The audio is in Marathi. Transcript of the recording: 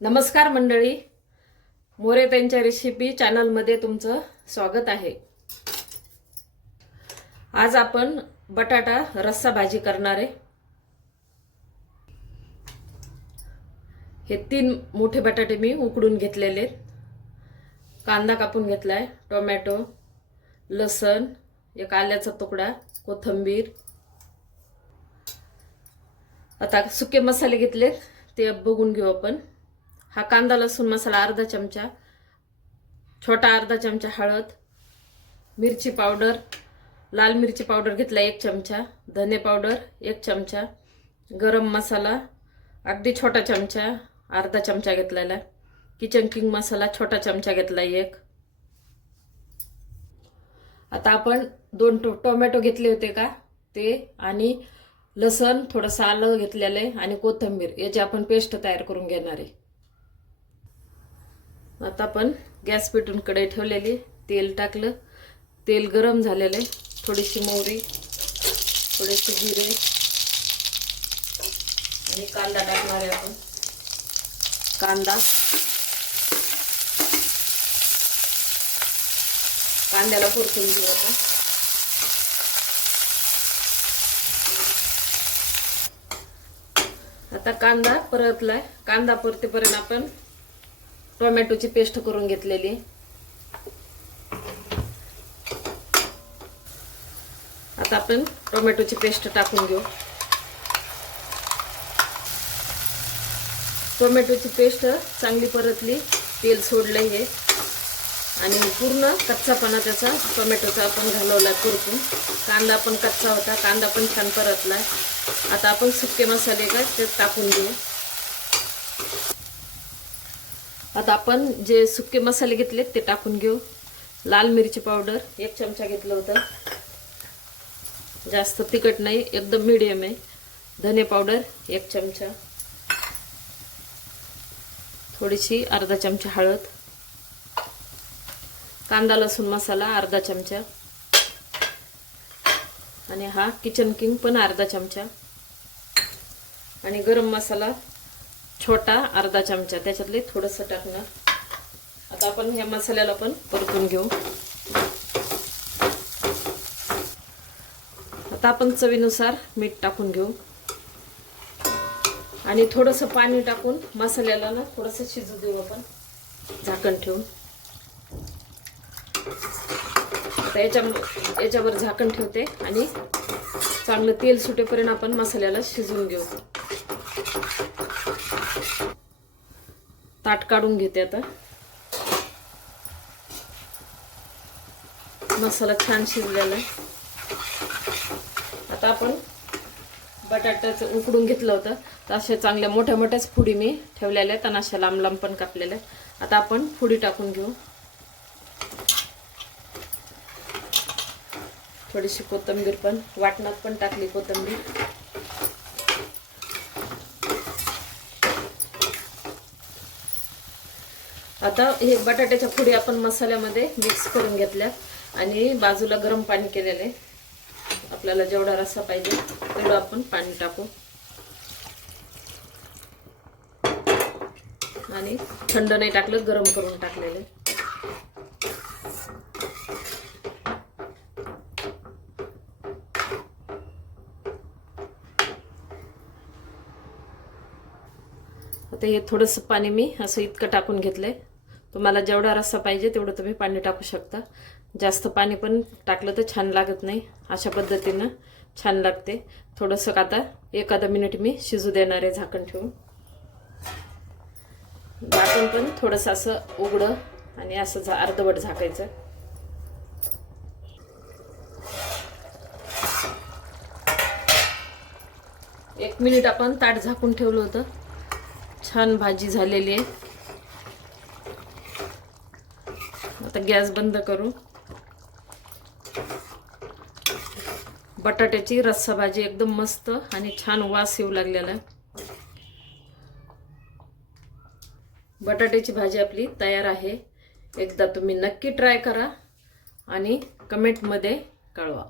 नमस्कार मंडळी, मोरे त्यांच्या रेसिपी चॅनलमध्ये तुमचं स्वागत आहे। आज आपण बटाटा रस्सा भाजी करणार आहे। हे 3 मोठे बटाटे मी उकडून घेतलेले, कांदा कापून घेतलाय, टोमॅटो, लसण, एक आल्याचा तुकडा, कोथिंबीर। आता सुके मसाले घेतले ते बघून घेऊ आपण। हा कांदा लसूण मसाला अर्धा चमचा, छोटा अर्धा चमचा हळद, मिरची पावडर, लाल मिरची पावडर घेतला 1 चमचा, धने पावडर 1 चमचा, गरम मसाला अगदी छोटा चमचा अर्धा चमचा घेतलेला, किचन किंग मसाला छोटा चमचा घेतला 1। आता आपण 2 टोमॅटो घेतले होते का ते, आणि लसण थोडंसं आलं घेतलेले आणि कोथिंबीर याची आपण पेस्ट तयार करून घेणार आहे। आता आपण गॅस पेटून कढई ठेवलेली, तेल टाकलं, तेल गरम झालेले, थोडीशी मोहरी, थोडेसे जिरे आणि कांदा टाकणार आहे आपण। कांद्याला परतून घेऊ आपण। आता कांदा परतलाय, कांदा परतेपर्यंत आपण टोमॅटोची पेस्ट करून घेतलेली। आता आपण टोमॅटोची पेस्ट टाकून घेऊ। टोमॅटोची पेस्ट चांगली परतली, तेल सोडलं हे, आणि पूर्ण कच्चापणा त्याचा टोमॅटोचा आपण घालवला परतून। कांदा पण कच्चा होता, कांदा पण छान परतलाय। आता आपण सुके मसाले का ते टाकून घेऊ। आता आपण जे सुके मसाले घेतले ते टाकून घेऊ। लाल मिरची पावडर 1 चमचा घेतलं होतं, जास्त तिखट नाही, एकदम मीडियम आहे। धने पावडर 1 चमचा, थोडीशी अर्धा चमचा हळद, कांदा लसूण मसाला अर्धा चमचा, आणि हा किचन किंग पण अर्धा चमचा, आणि गरम मसाला छोटा अर्धा चमचा, त्याच्यातले थोडंसं टाकणार। आता आपण ह्या मसाल्याला पण परतून घेऊ। आता आपण चवीनुसार मीठ टाकून घेऊ, आणि थोडंसं पाणी टाकून मसाल्याला ना थोडंसं शिजू देऊ आपण, झाकण ठेवून। आता याच्यावर झाकण ठेवते आणि चांगलं तेल सुटेपर्यंत आपण मसाल्याला शिजवून घेऊ। ताट काढून घेते आता। मसाला छान शिजलेला आहे। आता आपण बटाट्याचं उकडून घेतलं होतं, तर अशा चांगल्या मोठ्या मोठ्याच फोडी मी ठेवलेल्या आहेत, आणि अशा लांब लांब पण कापलेल्या। आता आपण फोडी टाकून घेऊ। थोडीशी कोथिंबीर पण वाटणात पण टाकली कोथिंबीर। आता हे बटाट्याच्या फोडी आपण मसाल्यामध्ये मिक्स करून घेतल्या, आणि बाजूला गरम पाणी केलेले। आपल्याला जेवढा रस्सा पाहिजे तेवढं आपण पाणी टाकू, आणि थंड नाही टाकलं, गरम करून टाकलेले। आता हे थोडंसं पाणी मी असं इतकं टाकून घेतलंय। तुम्हाला जेवढा रस्सा पाहिजे तेवढं तुम्ही पाणी टाकू शकता। जास्त पाणी पण टाकलं तर छान लागत नाही, अशा पद्धतीनं छान लागते। थोडंसं आता 1 मिनिट मी शिजू देणार आहे झाकण ठेवून। झाकण पण थोडंसं असं उघडं आणि असं अर्धवट झाकायचं। एक मिनिट आपण ताट झाकून ठेवलं होतं, छान भाजी झालेली आहे। आता गॅस बंद करू। बटाट्याची रस्सा भाजी एकदम मस्त आणि छान वास येऊ लागलेला आहे। बटाट्याची भाजी आपली तयार आहे। एकदा तुम्ही नक्की ट्राय करा आणि कमेंटमध्ये कळवा।